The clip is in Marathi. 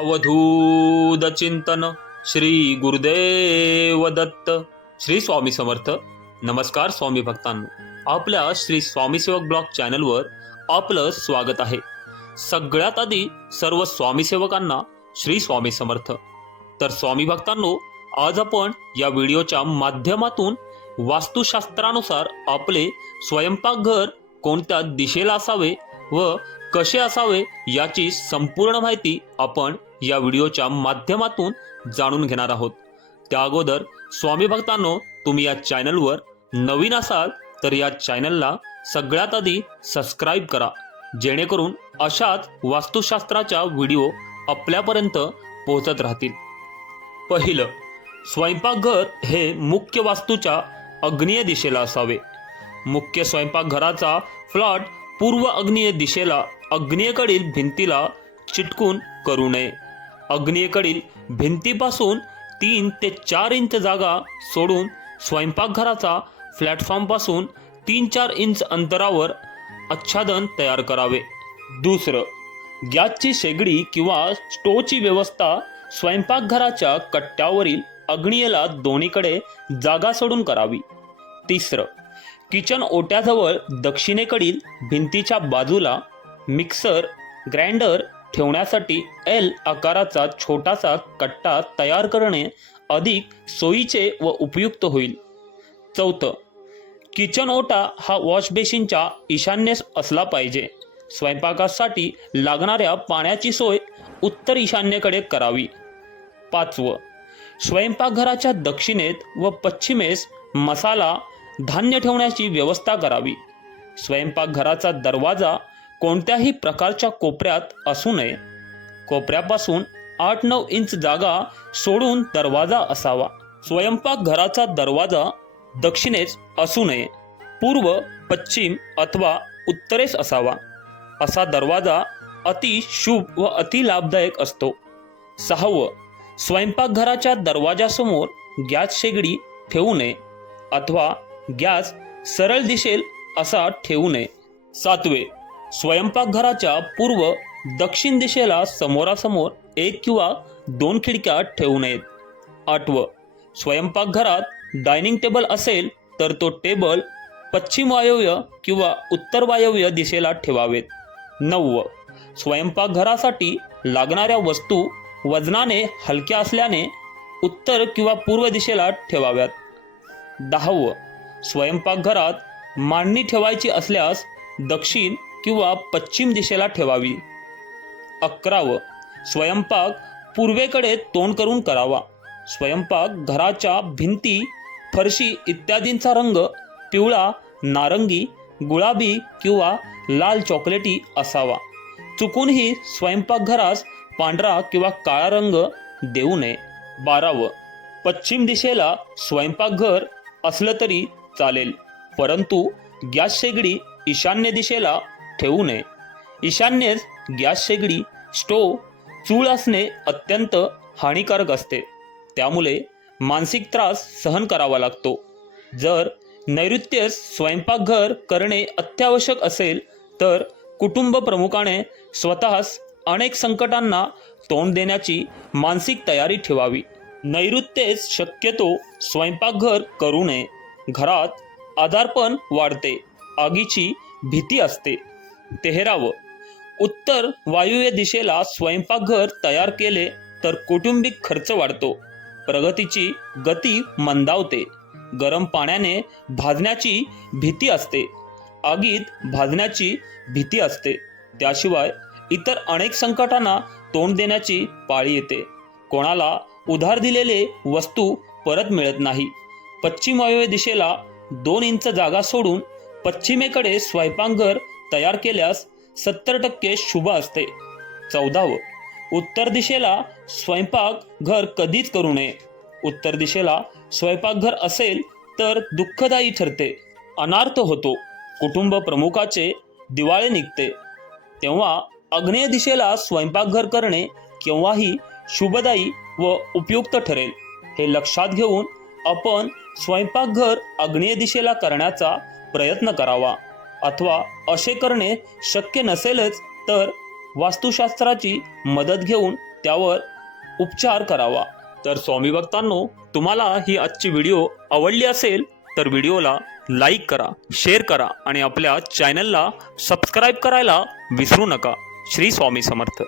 अवधूत चिंतन श्री गुरुदेव दत्त श्री स्वामी समर्थ. नमस्कार स्वामी भक्तांनो. आपल्या श्री स्वामी सेवक ब्लॉग चॅनलवर आपलं स्वागत आहे. सगळ्यात आधी सर्व स्वामी सेवकांना श्री स्वामी समर्थ. तर स्वामी भक्तांनो आज आपण या व्हिडिओच्या माध्यमातून वास्तुशास्त्रानुसार आपले स्वयंपाकघर कोणत्या दिशेला असावे व कसे असावे याची संपूर्ण माहिती आपण या व्हिडिओच्या माध्यमातून जाणून घेणार आहोत. त्या अगोदर स्वामी भक्तांनो तुम्ही या चॅनलवर नवीन असाल तर या चॅनलला सगळ्यात आधी सबस्क्राईब करा. जेणेकरून अशाच वास्तुशास्त्राच्या व्हिडिओ आपल्यापर्यंत पोहोचत राहतील. पहिलं स्वयंपाकघर हे मुख्य वास्तूच्या अग्नीय दिशेला असावे. मुख्य स्वयंपाकघराचा फ्लॉट पूर्व अग्नीय दिशेला अग्नियेकडील भिंतीला चिटकून करू नये. अग्नियेकडील भिंतीपासून तीन ते चार इंच जागा सोडून स्वयंपाकघराचा प्लॅटफॉर्मपासून तीन चार इंच अंतरावर आच्छादन तयार करावे. दुसरं गॅसची शेगडी किंवा स्टोवची व्यवस्था स्वयंपाकघराच्या कट्ट्यावरील अग्नियेला दोन्हीकडे जागा सोडून करावी. तिसरं किचन ओट्याजवळ दक्षिणेकडील भिंतीच्या बाजूला मिक्सर ग्राइंडर ठेवण्यासाठी एल आकाराचा छोटासा कट्टा तयार करणे अधिक सोयीचे व उपयुक्त होईल. चौथं किचन ओटा हा वॉशबेसिनच्या ईशान्येस असला पाहिजे. स्वयंपाकासाठी लागणाऱ्या पाण्याची सोय उत्तर ईशान्येकडे करावी. पाचवं स्वयंपाकघराच्या दक्षिणेत व पश्चिमेस मसाला धान्य ठेवण्याची व्यवस्था करावी. स्वयंपाकघराचा दरवाजा कोणत्याही प्रकारच्या कोपऱ्यात असू नये. कोपऱ्यापासून आठ नऊ इंच जागा सोडून दरवाजा असावा. स्वयंपाकघराचा दरवाजा दक्षिणेस असू नये. पूर्व पश्चिम अथवा उत्तरेस असावा. असा दरवाजा अति शुभ व अति लाभदायक असतो. सहावं स्वयंपाकघराच्या दरवाजासमोर गॅस शेगडी ठेवू नये अथवा गॅस सरळ दिसेल असा ठेवू नये. सातवे स्वयंपाकघराच्या पूर्व दक्षिण दिशेला समोरासमोर एक किंवा दोन खिडक्या ठेवू नयेत. आठवं स्वयंपाकघरात डायनिंग टेबल असेल तर तो टेबल पश्चिम वायव्य किंवा उत्तर वायव्य दिशेला ठेवावेत. नववं स्वयंपाकघरासाठी लागणाऱ्या वस्तू वजनाने हलक्या असल्याने उत्तर किंवा पूर्व दिशेला ठेवाव्यात. दहावं स्वयंपाकघरात मांडणी ठेवायची असल्यास दक्षिण किंवा पश्चिम दिशेला ठेवावी. अकरावं स्वयंपाक पूर्वेकडे तोंड करून करावा. स्वयंपाक घराच्या भिंती फरशी इत्यादींचा रंग पिवळा नारंगी गुलाबी किंवा लाल चॉकलेटी असावा. चुकूनही स्वयंपाकघरास पांढरा किंवा काळा रंग देऊ नये. बारावं पश्चिम दिशेला स्वयंपाकघर असलं तरी चालेल. परंतु गॅस शेगडी ईशान्य दिशेला ठेवू नये. ईशान्येस गॅस शेगडी स्टोव चूळ असणे अत्यंत हानिकारक असते. त्यामुळे मानसिक त्रास सहन करावा लागतो. जर नैऋत्येस स्वयंपाकघर करणे अत्यावश्यक असेल तर कुटुंब प्रमुखाने स्वतःस अनेक संकटांना तोंड देण्याची मानसिक तयारी ठेवावी. नैऋत्येस शक्यतो स्वयंपाकघर करू नये. घरात आजारपण वाढते आगीची भीती असते. तेहरावं. उत्तर वायुव्य दिशेला स्वयंपाकघर तयार केले तर कौटुंबिक खर्च वाढतो. प्रगतीची गती मंदावते. गरम पाण्याने भाजण्याची भीती असते. आगीत भाजण्याची भीती असते. त्याशिवाय इतर अनेक संकटांना तोंड देण्याची पाळी येते. कोणाला उधार दिलेले वस्तू परत मिळत नाही. पश्चिम वायव्य दिशेला दोन इंच जागा सोडून पश्चिमेकडे स्वयंपाकघर तयार केल्यास सत्तर टक्के शुभ असते. चौदावं उत्तर दिशेला स्वयंपाक घर कधीच करू नये. उत्तर दिशेला स्वयंपाकघर असेल तर दुःखदायी ठरते अनार्थ होतो कुटुंब प्रमुखाचे दिवाळे निघते. तेव्हा अग्नेय दिशेला स्वयंपाकघर करणे केव्हाही शुभदायी व उपयुक्त ठरेल हे लक्षात घेऊन आपण स्वयंपाकघर अग्नीय दिशेला करण्याचा प्रयत्न करावा. अथवा असे करणे शक्य नसेलच तर वास्तुशास्त्राची मदत घेऊन त्यावर उपचार करावा. तर स्वामी भक्तांनो तुम्हाला ही आजची व्हिडिओ आवडली असेल तर व्हिडिओला लाईक करा शेअर करा आणि आपल्या चॅनलला सबस्क्राईब करायला विसरू नका. श्री स्वामी समर्थ.